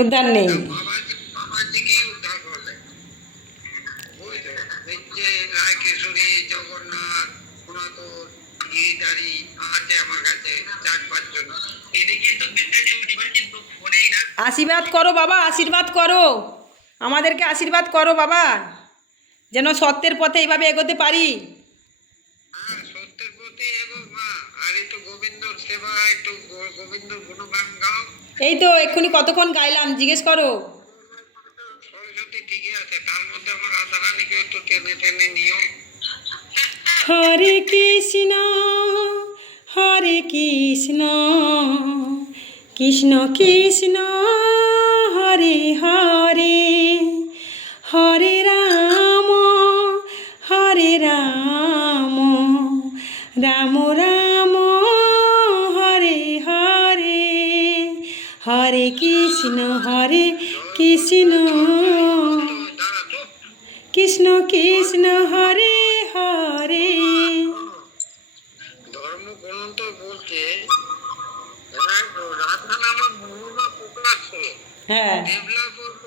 উদ্ধার নেই। আশীর্বাদ করো বাবা আশীর্বাদ করো। আমাদেরকে আশীর্বাদ করো বাবা যেন সত্যের পথে এইভাবে এগোতে পারি হ্যাঁ সত্যের প্রতি এগো মা আর একটু গোবিন্দর সেবা একটু গো- গুণগান গাও। এই তো এক্ষুনি কতক্ষণ গাইলাম জিজ্ঞেস করো। সরস্বতী ঠিকই আছে তার মধ্যে আমার রাধারানীকে একটু টেনে টেনে নিও। হরে কৃষ্ণ হরে কৃষ্ণ কৃষ্ণ কৃষ্ণ হরে হরে হরে কৃষ্ণ হরে কৃষ্ণ। কৃষ্ণ কৃষ্ণ হরে হরে। ধর্ম গ্রন্থ বলছে রাধা নামের মহিমা প্রকাশ হ্যাঁ।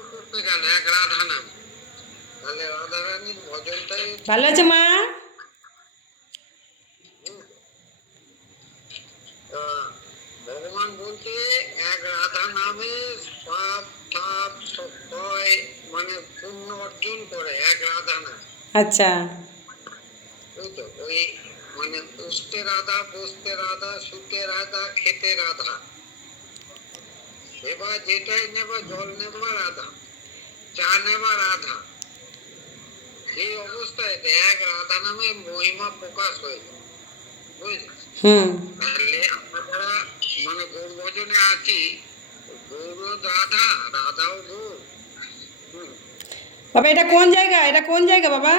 করতে গেল এক রাধা নাম তাহলে রাধারানীর ভজনটাই ভালো আছে মা? আহ, ভগবান বলছে এক রাধা নামে পাপ তাপ সব হয় মানে পুণ্য অর্জন করে এক রাধা নাম আচ্ছা। ওই মানে পুষতে রাধা বসতে রাধা শুতে রাধা খেতে রাধা। সেবা যেটাই নেবা জল নেবা রাধা চা নেবা রাধা। এই অবস্থায় এক রাধা নামে মহিমা প্রকাশ হয়েছে বুঝলি? হুম। তাহলে যারা মানে গৌর ভজনে আছি। গৌর রাধা রাধাও গৌর বাবা এটা কোন জায়গা? এটা কোন জায়গা বাবা?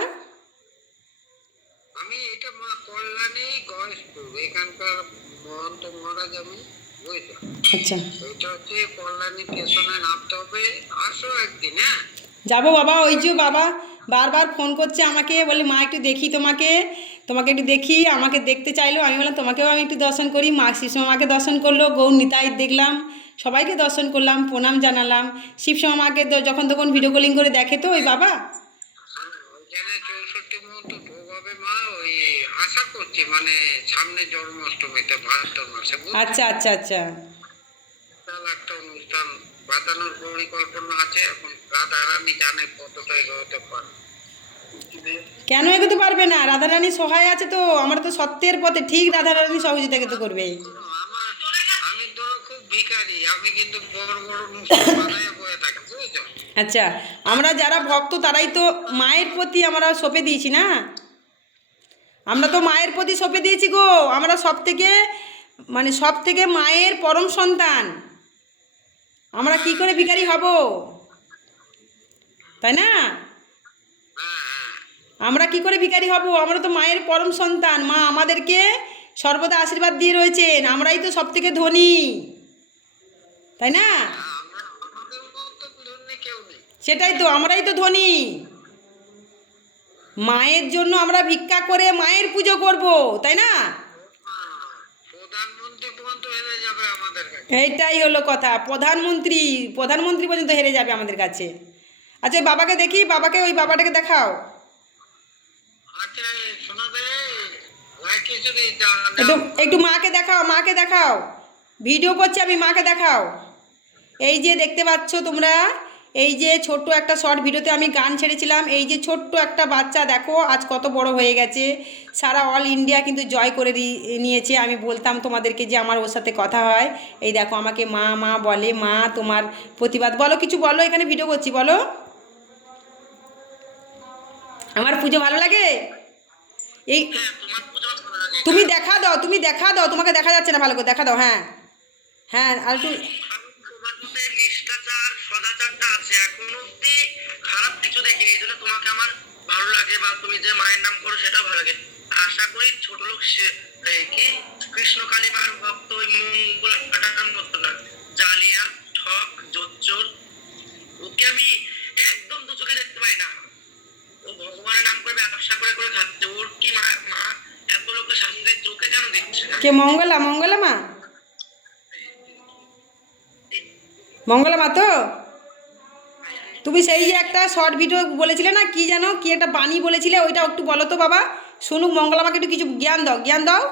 আমি এটা মা কল্যাণী গয়েশপুর এখানকার মহন্ত মহারাজ আমি আচ্ছা। এটা হচ্ছে কল্যাণী স্টেশনে নামতে হবে আসো একদিন হ্যাঁ? যাব বাবা ওই যে বাবা বারবার ফোন করছে আমাকে বলে মা একটু দেখি তোমাকে তোমাকে একটু দেখি আমাকে দেখতে চাইলো। আমি বললাম তোমাকেও আমি একটু দর্শন করি। মা শিবসমা মাকে দর্শন করল গৌর নিতাই দেখলাম সবাইকে দর্শন করলাম প্রণাম জানালাম। শিবসমা মাকে তো যখন তখন ভিডিও কলিং করে দেখে তো ওই বাবা। মানে? আচ্ছা আচ্ছা আচ্ছা। একটা অনুষ্ঠান। বাঁধানোর পরিকল্পনা আছে এখন রাধারানী জানে কতটা এগোতে পারে। কেন এগোতে পারবে না? রাধারানী সহায় আছে তো আমরা তো সত্যের পথে ঠিক রাধারানী সহযোগিতা তো করবে। আমি ধরো খুব ভিখারি আমি কিন্তু বড় বড় বয়ে থাকি বুঝেছ? আচ্ছা আমরা যারা ভক্ত তারাই তো মায়ের প্রতি আমরা সঁপে দিয়েছি না? আমরা তো মায়ের প্রতি সঁপে দিয়েছি গো আমরা সব থেকে মানে সব থেকে মায়ের পরম সন্তান। আমরা কি করে ভিখারি হব? তাই না? আমরা কি করে ভিখারি হব? আমরা তো মায়ের পরম সন্তান। মা আমাদেরকে সর্বদা আশীর্বাদ দিয়ে রয়েছেন। আমরাই তো সব থেকে ধনী। তাই না? সেটাই তো, আমরাই তো ধনী। মায়ের জন্য আমরা ভিক্ষা করে মায়ের পুজো করব, তাই না হ্যাঁ, প্রধানমন্ত্রী পর্যন্ত হেরে যাবে আমাদের কাছে এইটাই হলো কথা। প্রধানমন্ত্রী প্রধানমন্ত্রী পর্যন্ত হেরে যাবে আমাদের কাছে। আচ্ছা বাবাকে দেখি বাবাকে ওই বাবাটাকে দেখাও। আচ্ছা একটু একটু মাকে দেখাও মাকে দেখাও। ভিডিও করছি আমি মাকে দেখাও। এই যে দেখতে পাচ্ছ তোমরা এই যে ছোট্ট একটা শর্ট ভিডিওতে আমি গান ছেড়েছিলাম, এই যে ছোট্ট একটা বাচ্চা দেখো, আজ কত বড় হয়ে গেছে। সারা অল ইন্ডিয়া কিন্তু জয় করে নিয়েছে। আমি বলতাম তোমাদেরকে যে আমার ওর সাথে কথা হয়। এই দেখো আমাকে মা মা বলে, মা, তোমার প্রতিবাদ। বলো কিছু, বলো এখানে ভিডিও করছি, বলো। আমার পুজো ভালো লাগে? এই তুমি দেখা দাও, তুমি দেখা দাও, তোমাকে দেখা যাচ্ছে না ভালো করে, দেখা দাও হ্যাঁ। হ্যাঁ আর নিষ্ঠাচার সদাচারটা আছে। এখন অব্দি খারাপ কিছু দেখিনি, এই জন্য তোমাকে আমার ভালো লাগে বা তুমি যে মায়ের নাম করো সেটাও ভালো লাগে। আশা করি ছোট লোক সে কি? কৃষ্ণ কালী মার ভক্ত ওই মঙ্গল কাটানোর মতো না। জালিয়া, ঠক, জোচ্চোর। ওকে আমি একদম দু চোখে দেখতে পাই না। ও ভগবানের নাম করে ব্যবসা করে করে খাচ্ছে। ওর কি মা মা এত লোকের শাশুড়ির চোখে কেন দিচ্ছে কে, মঙ্গলা? মঙ্গলা মা? মঙ্গলা মা তো? তুমি সেই যে একটা শর্ট ভিডিও বলেছিলে না, কি জানো কি একটা বাণী বলেছিলে ওইটা একটু বলো তো বাবা। শুনুক, মঙ্গলা আমাকে একটু কিছু জ্ঞান দাও জ্ঞান দাও।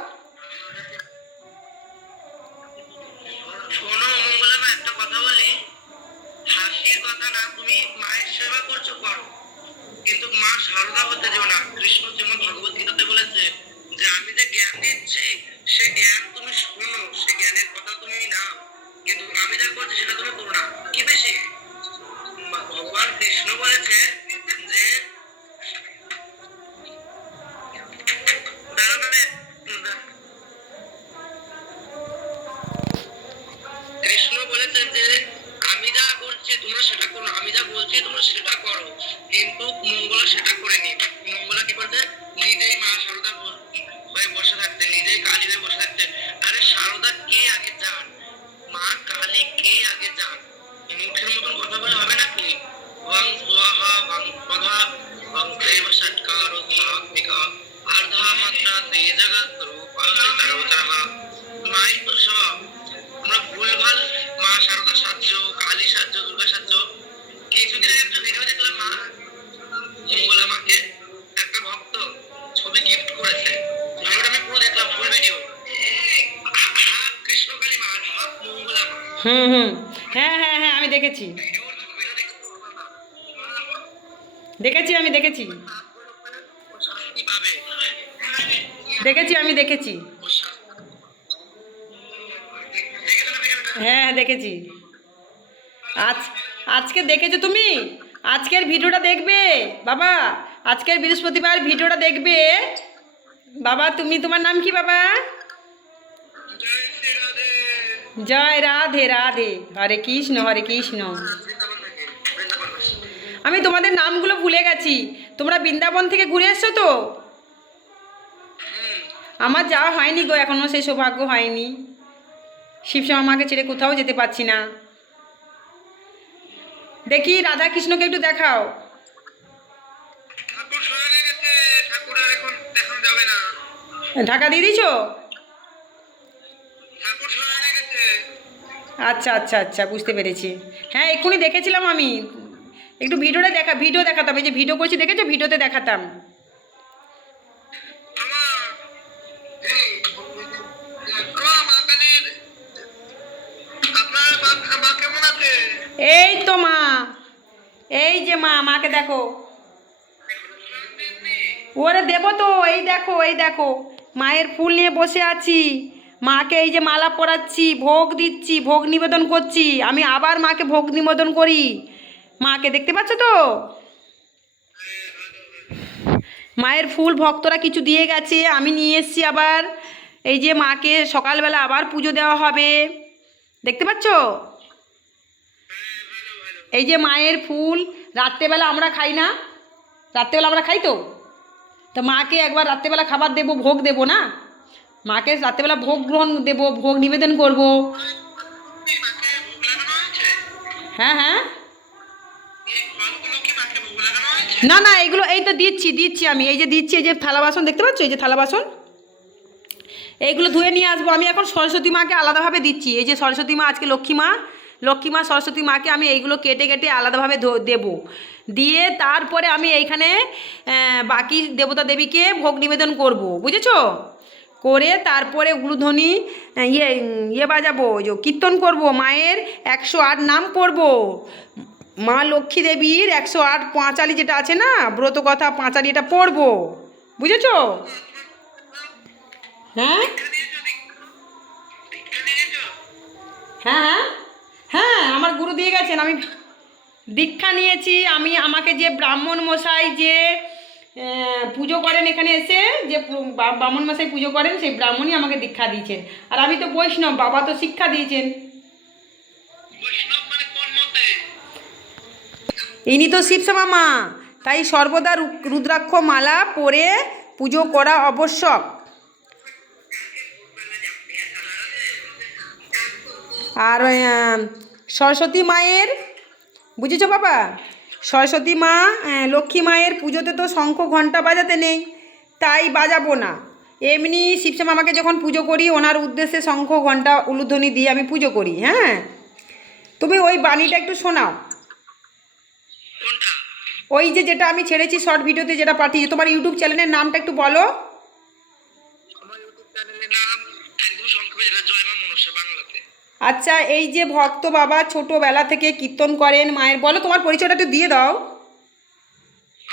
কৃষ্ণ বলেছেন যে, আমি যা বলছি তোমরা সেটা করো। আমি যা বলছি, তোমরা সেটা করো। কিন্তু মঙ্গলা সেটা করেনি মঙ্গলা কি করছে আমরা ভুলভাল মা শারদা সাহায্য কালী সাহায্য দুর্গা সাহায্য কিছুদিন আগে একটা ভিডিও দেখলাম মা মঙ্গলা মাকে একটা ভক্ত ছবি গিফট করেছে ভিডিওটা আমি পুরো দেখলাম ফুল ভিডিও হাত কৃষ্ণকালী মা হাত মঙ্গলা মা হুম হুম হ্যাঁ হ্যাঁ হ্যাঁ আমি দেখেছি দেখেছি আমি দেখেছি দেখেছি আমি দেখেছি হ্যাঁ হ্যাঁ দেখেছি। আজ, আজকে দেখেছ তুমি? আজকের ভিডিওটা দেখবে, বাবা। আজকের বৃহস্পতিবার ভিডিওটা দেখবে। বাবা, তুমি, তোমার নাম কি, বাবা? জয় রাধে রাধে। হরে কৃষ্ণ হরে কৃষ্ণ। আমি তোমাদের নামগুলো ভুলে গেছি। তোমরা বৃন্দাবন থেকে ঘুরে এসছো তো? আমার যাওয়া হয়নি গো এখনও সেই সৌভাগ্য হয়নি। শিবশ্যামা মাকে ছেড়ে কোথাও যেতে পারছি না। দেখি রাধা কৃষ্ণকে একটু দেখাও। ঢাকা দিয়ে দিছো আচ্ছা আচ্ছা আচ্ছা বুঝতে পেরেছি। হ্যাঁ এক্ষুনি দেখেছিলাম আমি। একটু ভিডিওটা দেখা ভিডিও দেখাতাম। এই যে ভিডিও করছি দেখেছ? ভিডিওতে দেখাতাম আমার এই আমার মা কালীর আপনার মা মা কেমন আছে এই তো মা এই যে মা, মাকে দেখো। ওরে দেবো তো, এই দেখো এই দেখো। মায়ের ফুল নিয়ে বসে আছি। মাকে এই যে মালা পরাচ্ছি, ভোগ দিচ্ছি, ভোগ নিবেদন করছি। আমি আবার মাকে ভোগ নিবেদন করি। মাকে দেখতে পাচ্ছ তো? মায়ের ফুল ভক্তরা কিছু দিয়ে গেছে, আমি নিয়ে এসছি আবার। এই যে মাকে সকালবেলা আবার পুজো দেওয়া হবে। দেখতে পাচ্ছ? এই যে মায়ের ফুল রাত্রেবেলা আমরা খাই না? রাত্রেবেলা আমরা খাই তো? তো মাকে একবার রাত্রেবেলা খাবার দেবো, ভোগ দেবো না? মাকে রাত্রেবেলা ভোগ গ্রহণ দেবো, ভোগ নিবেদন করব। হ্যাঁ হ্যাঁ। না না, এগুলো এই তো দিচ্ছি দিচ্ছি আমি। এই যে দিচ্ছি, এই যে থালা বাসন, দেখতে পাচ্ছ? এই যে থালা বাসন। এইগুলো ধুয়ে নিয়ে আসব। আমি এখন সরস্বতী মাকে আলাদাভাবে দিচ্ছি। এই যে সরস্বতী মা, আজকে লক্ষ্মী মা লক্ষ্মী মা সরস্বতী মাকে আমি এইগুলো কেটে কেটে আলাদাভাবে দেবো। দিয়ে তারপরে আমি এইখানে বাকি দেবতা দেবীকে ভোগ নিবেদন করব, বুঝেছ? করে তারপরে উলুধ্বনি ইয়ে ইয়ে বাজাবো যে কীর্তন করব, মায়ের একশো আট নাম করব। মা লক্ষ্মী দেবীর একশো আট পাঁচালি যেটা আছে না ব্রত কথা পাঁচালি এটা পড়ব, বুঝেছ? হ্যাঁ? হ্যাঁ হ্যাঁ। হ্যাঁ আমার গুরু দিয়ে গেছেন আমি দীক্ষা নিয়েছি আমি আমাকে যে ব্রাহ্মণ মশাই যে পুজো করেন এখানে এসে যে ব্রাহ্মণ মশাই পুজো করেন সেই ব্রাহ্মণই আমাকে দীক্ষা দিয়েছেন। আর আমি তো বৈষ্ণব বাবা তো শিক্ষা দিয়েছেন। মানে ইনি তো শিবশ্যামা মা তাই সর্বদা রুদ্রাক্ষ মালা পরে পুজো করা আবশ্যক। আর সরস্বতী মায়ের, বুঝেছ বাবা? সরস্বতী মা লক্ষ্মী মায়ের পুজোতে তো শঙ্খ ঘণ্টা বাজাতে নেই, তাই বাজাবো না। এমনি শিবশ্যামা আমাকে যখন পুজো করি, ওনার উদ্দেশ্যে শঙ্খ ঘণ্টা উলুধ্বনি দিয়ে আমি পুজো করি হ্যাঁ? তুমি ওই বাণীটা একটু শোনাও। ওই যে যেটা আমি ছেড়েছি শর্ট ভিডিওতে যেটা পাঠিয়েছি, তোমার ইউটিউব চ্যানেলের নামটা একটু বলো। আমার ইউটিউব চ্যানেলের নাম জয় মা মনসা বাংলাতে। আচ্ছা এই যে ভক্ত বাবা ছোটোবেলা থেকে কীর্তন করেন মায়ের, বলো তোমার পরিচয়টা একটু দিয়ে দাও।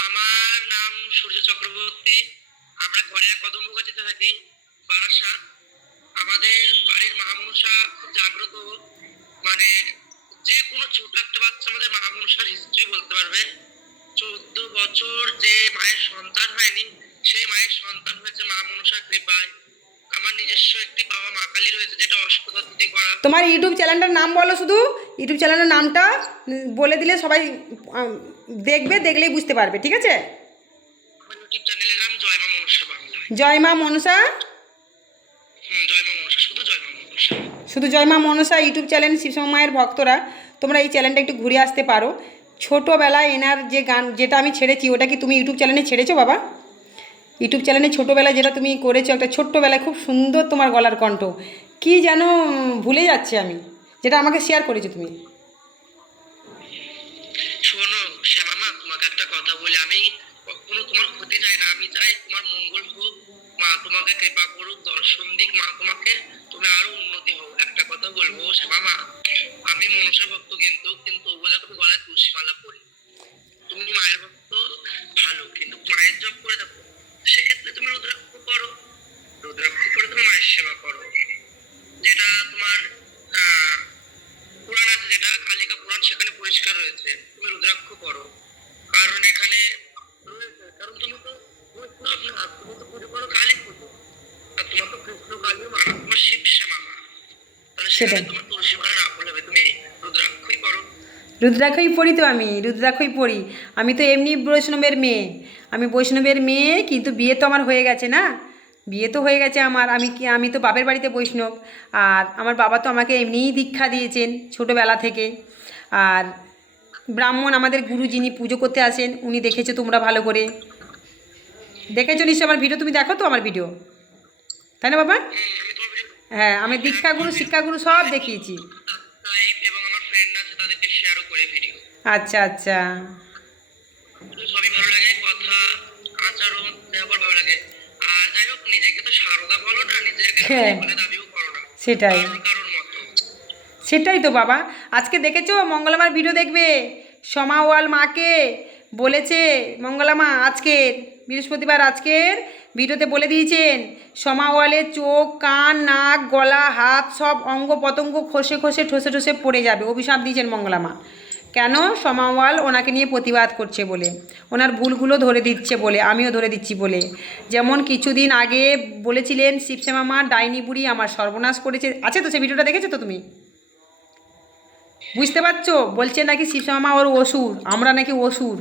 আমার নাম সূর্য চক্রবর্তী। আমরা করিয়া কদমগাছিতে থাকি বারাসাত আমাদের বাড়ির মা মনসা খুব জাগ্রত মানে যে কোনো ছোট একটা বাচ্চা আমাদের মা মনসার হিস্ট্রি বলতে পারবে। চোদ্দ বছর যে মায়ের সন্তান হয়নি, সেই মায়ের সন্তান হয়েছে মা মনসার কৃপায়। আমার নিজস্ব একটি বাবা মা কালী রয়েছে যেটা করা। তোমার ইউটিউব চ্যানেলটার নাম বলো শুধু। ইউটিউব চ্যানেলের নামটা বলে দিলে সবাই দেখবে দেখলেই বুঝতে পারবে ঠিক আছে? আমার ইউটিউব চ্যানেলের নাম জয় মা মনসা বাংলা। জয় মা মনসা? জয় মা মনসা শুধু জয় মা মনসা। শুধু জয় মা মনসা ইউটিউব চ্যানেল শিবসমা মায়ের ভক্তরা তোমরা এই চ্যানেলটা একটু ঘুরে আসতে পারো। ছোটোবেলায় এনার যে গান যেটা আমি ছেড়েছি ওটা কি তুমি ইউটিউব চ্যানেলে ছেড়েছো বাবা? ইউটিউব চ্যানেলে ছোটোবেলায় যেটা তুমি করেছ, একটা ছোট্টবেলায় খুব সুন্দর তোমার গলার কণ্ঠ। কি যেন ভুলে যাচ্ছে আমি, যেটা আমাকে শেয়ার করেছ তুমি। হোক একটা কথা বলব আমি ভক্ত কিন্তু গলায় পরি। তুমি মায়ের ভক্ত ভালো, কিন্তু মায়ের জব করে দেখো সেক্ষেত্রে তুমি রুদ্রাক্ষ করো। রুদ্রাক্ষ করে তুমি মায়ের সেবা করো। যেটা তোমার আহ পুরাণ আছে যেটা কালিকা পুরাণ সেখানে পরিষ্কার রয়েছে। তুমি রুদ্রাক্ষ করো। কারণ এখানে রয়েছে কারণ তুমি তো বৈষ্ণব না তুমি তো পুজো করো কালী পুজো। আর তোমার তো কৃষ্ণ কালী মা তোমার শিব শ্যামা মা। তাহলে সেখানে তোমার তুলসী মালা না পড়লে হবে তুমি রুদ্রাক্ষই করো। রুদ্রাক্ষই পড়ি তো আমি রুদ্রাক্ষই পড়ি। আমি তো এমনি বৈষ্ণবের মেয়ে। আমি বৈষ্ণবের মেয়ে, কিন্তু বিয়ে তো আমার হয়ে গেছে না। বিয়ে তো হয়ে গেছে আমার। আমি কি, আমি তো বাপের বাড়িতে বৈষ্ণব। আর আমার বাবা তো আমাকে এমনিই দীক্ষা দিয়েছেন ছোটোবেলা থেকে। আর ব্রাহ্মণ আমাদের গুরু যিনি পুজো করতে আসেন, উনি দেখেছ তোমরা ভালো করে। দেখেছ নিশ্চয় আমার ভিডিও তুমি দেখো তো আমার ভিডিও তাই না বাবা? হ্যাঁ আমি দীক্ষাগুরু, শিক্ষাগুরু সব দেখিয়েছি। আচ্ছা এবং আমার ফ্রেন্ড আছে তাদেরকে শেয়ারও করে ভিডিও আচ্ছা আচ্ছা সবই ভালো লাগে কথা আচরণ ব্যবহার ভালো লাগে আর যাই হোক নিজেকে তো সারদা বলো না নিজেকে হ্যাঁ। সেটাই। সেটাই তো বাবা। আজকে দেখেছ? মঙ্গলামার ভিডিও দেখবে। সমাওয়াল মাকে বলেছে, মঙ্গলামা আজকের, বৃহস্পতিবার আজকের ভিডিওতে বলে দিয়েছেন সমাওয়ালের চোখ, কান, নাক, গলা, হাত সব অঙ্গ পতঙ্গ খসে খসে ঠসে ঠসে পড়ে যাবে। অভিশাপ দিয়েছেন মঙ্গলামা। কেন সমাওয়াল ওনাকে নিয়ে প্রতিবাদ করছে বলে? ওনার ভুলগুলো ধরে দিচ্ছে বলে, আমিও ধরে দিচ্ছি বলে। যেমন কিছুদিন আগে বলেছিলেন শিবসেমা মা ডাইনি বুড়ি আমার সর্বনাশ করেছে। আছে তো সে ভিডিওটা দেখেছ তো তুমি? বুঝতে পারছ? বলছে নাকি শিবশ্যামা ওর অসুর, আমরা নাকি অসুর।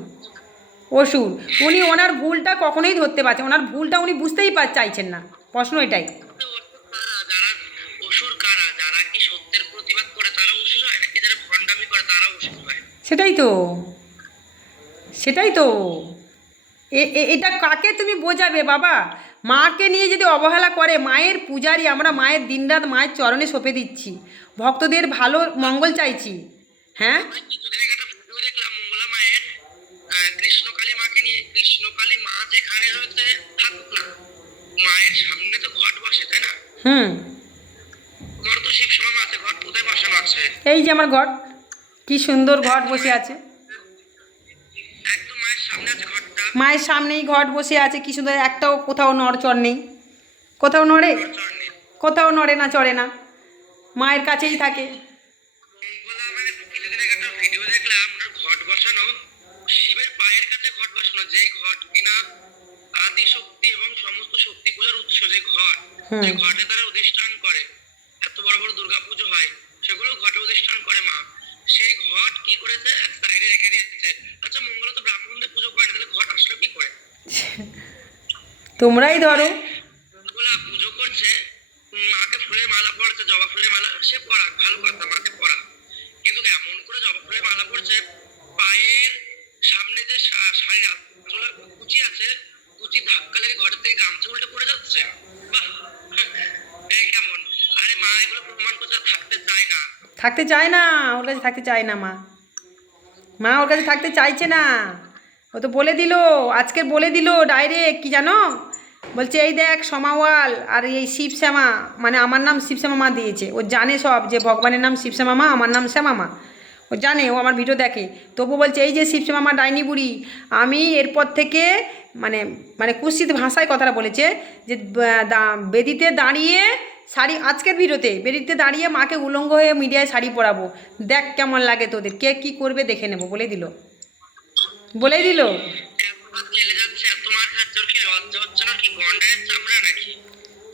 অসুর। উনি ওনার ভুলটা কখনোই ধরতে পারছে ওনার ভুলটা উনি বুঝতেই চাইছেন না। প্রশ্ন এটাই তো অসুর কারা যারা অসুর কারা যারা কি সত্যের প্রতিবাদ করে তারা অসুর হয় নাকি যারা ভণ্ডামি করে তারা অসুর হয় সেটাই তো। সেটাই তো। এটা কাকে তুমি বোঝাবে বাবা? মাকে নিয়ে যদি অবহেলা করে মায়ের পূজারি আমরা মায়ের দিনরাত মায়ের চরণে সঁপে দিচ্ছি। ভক্তদের ভালো মঙ্গল চাইছি। হ্যাঁ? আমি কিছুদিন আগে একটা ভিডিও দেখলাম মঙ্গলা মায়ের আহ, কৃষ্ণকালী মাকে নিয়ে কৃষ্ণকালী মা যেখানে রয়েছে থাকুক না মায়ের সামনে তো ঘট বসে তাই না? হুম। তোমার তো শিব আছে ঘট কোথায় বসানো আছে? এই যে আমার ঘট। কি সুন্দর ঘট বসে আছে। মায়ের সামনেই ঘট বসে আছে, কি সুন্দর, একটাও কোথাও নড়চড় নেই। কোথাও নড়ে? কোথাও নড়ে না, চড়ে না। মায়ের কাছেই থাকে। যে ঘট তারা অধিষ্ঠান করে, এত বড় বড় দুর্গা পুজো হয় সেগুলো ঘটে অধিষ্ঠান করে মা। সেই ঘট কি করেছে? সাইডে রেখে দিয়েছে। আচ্ছা মঙ্গলা তো ব্রাহ্মণদের পুজো করে তাহলে ঘট আসলো কি করে? তোমরাই ধরো। মঙ্গলা পুজো করছে মাকে ফুলের মালা পড়ছে জবা ফুলের মালা সে পড়া ভালো কথা মাকে পড়া কিন্তু এমন করে জবা ফুলের মালা পড়ছে? পায়ের সামনে যে শাড়ির আঁচলের কুচি আছে কুচি ধাক্কা লেগে ঘরের থেকে গামছা উল্টে পড়ে যাচ্ছে? বাহ! কেমন? আরে মা এগুলো প্রমাণ করতে থাকতে চায় না। থাকতে চায় না, ওর কাছে থাকতে চায় না মা। মা ওর কাছে থাকতে চাইছে না। ও তো বলে দিল, আজকে বলে দিল ডাইরেক্ট কি জানো? বলছে, এই দেখ সমাওয়াল আর এই শিবশ্যামা মানে আমার নাম শিবশ্যামা মা দিয়েছে। ও জানে সব যে ভগবানের নাম শিবশ্যামা মা, আমার নাম শ্যামা মা। ও জানে, ও আমার ভিডিও দেখে। তবু বলছে, এই যে শিবশ্যামা মা, ডাইনি বুড়ি, আমি এরপর থেকে মানে মানে কুৎসিত ভাষায় কথাটা বলেছে যে বেদিতে দাঁড়িয়ে শাড়ি আজকের ভিডিওতে বেদিতে দাঁড়িয়ে মাকে উলঙ্গ হয়ে মিডিয়ায় শাড়ি পরাবো। দেখ কেমন লাগে তোদের। কে কি করবে দেখে নেব। বলে দিল। বলেই দিল।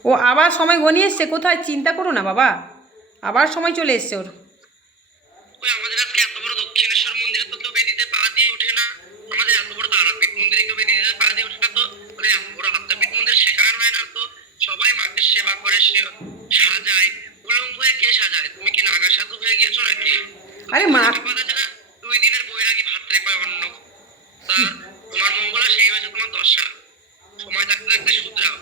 ও আবার সময় গনিয়ে এসছে। কোথায়? চিন্তা করো না বাবা। আবার সময় চলে এসছে ওর। আমাদের এত বড় মন্দিরে কেউ বেদিতে পা দিয়ে না। তো? মানে এত বড় আদ্যাপীঠ মন্দির শেখানো হয় না তো সবাই মাকে সেবা করে সে- সাজায় উলঙ্গ হয়ে কে সাজায়? তুমি কি নাগা সাধু হয়ে গিয়েছো নাকি? আরে মা দুই দিনের বৈরাগী ভাত্রে পায় অন্য? তোমার মঙ্গলা সেই হয়েছে তোমার দশা। সময় থাকতে থাকতে শুধরাও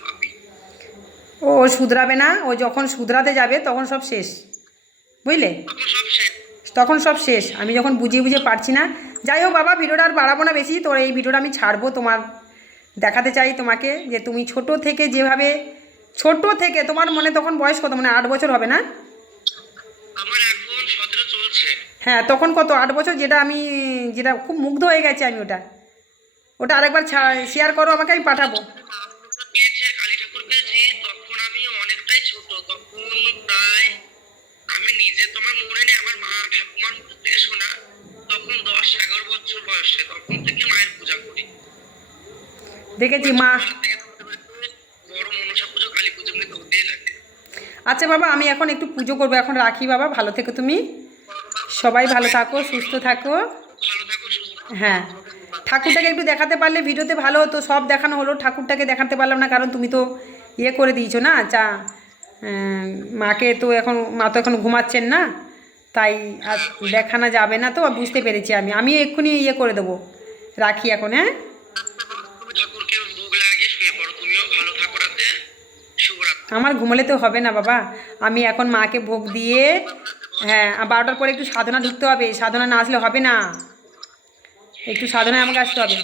ও শুধরাবে না ও যখন শুধরাতে যাবে তখন সব শেষ। বুঝলে? তখন সব শেষ। তখন সব শেষ। আমি যখন বুঝিয়ে বুঝিয়ে পারছি না যাই হোক বাবা ভিডিওটা আর বাড়াবো না বেশি। তোর এই ভিডিওটা আমি ছাড়বো তোমার দেখাতে চাই তোমাকে যে তুমি ছোট থেকে যেভাবে ছোট থেকে তোমার মনে তখন বয়স কত? মানে আট বছর হবে না? হ্যাঁ তখন কত? আট বছর যেটা আমি যেটা খুব মুগ্ধ হয়ে গেছে আমি ওটা। ওটা আরেকবার শেয়ার করো আমাকে আমি পাঠাবো। দেখেছি মা ছোটবেলা থেকে ধরতে ধরতে বড় মনসা পুজো কালী পুজো এমনি তো হতেই লাগে আচ্ছা বাবা, আমি এখন একটু পুজো করব। এখন রাখি বাবা, ভালো থেকো তুমি। সবাই ভালো থাকো, সুস্থ থাকো। হ্যাঁ। ঠাকুরটাকে একটু দেখাতে পারলে ভিডিওতে ভালো হতো। সব দেখানো হলো, ঠাকুরটাকে দেখাতে পারলাম না, কারণ তুমি তো ইয়ে করে দিয়েছ না চা মাকে তো এখন, মা তো এখন ঘুমাচ্ছেন না, তাই আর দেখানো যাবে না তো, বুঝতে পেরেছি আমি। আমি এক্ষুনি ইয়ে করে দেবো। রাখি এখন হ্যাঁ তুমি ঠাকুরকে ভোগ লাগিয়ে শুয়ে পড়ো তুমিও ভালো থাকো রাতে শুভরাত্রি আমার ঘুমোলে তো হবে না বাবা। আমি এখন মাকে ভোগ দিয়ে হ্যাঁ আর বারোটার পরে একটু সাধনা ঢুকতে হবে। সাধনা না আসলে হবে না। একটু সাধনায় আমাকে আসতে হবে।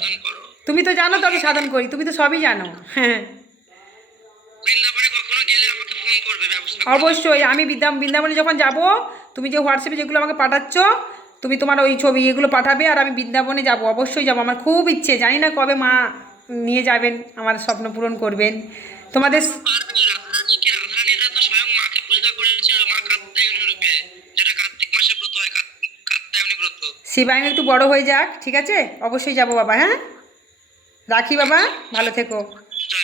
তুমি তো জানো তো আমি সাধন করি তুমি তো সবই জানো। হ্যাঁ। অবশ্যই আমি বিদ্যা বৃন্দাবনে যখন যাব তুমি যে হোয়াটসঅ্যাপে যেগুলো আমাকে পাঠাচ্ছ তুমি তোমার ওই ছবি এগুলো পাঠাবে আর আমি বৃন্দাবনে যাব। অবশ্যই যাব আমার খুব ইচ্ছে। জানি না কবে মা নিয়ে যাবেন আমার স্বপ্ন পূরণ করবেন। তোমাদের পারবে না। আজকে রাধারানীরা তো স্বয়ং মাকে পূজা করেছিল মা কাত্যায়নী রূপে যেটা কার্তিক মাসে ব্রত হয় কাত- কাত্যায়নী ব্রত শিবায়ন একটু বড় হয়ে যাক, ঠিক আছে? অবশ্যই যাব বাবা হ্যাঁ? রাখি বাবা, ভালো থেকো।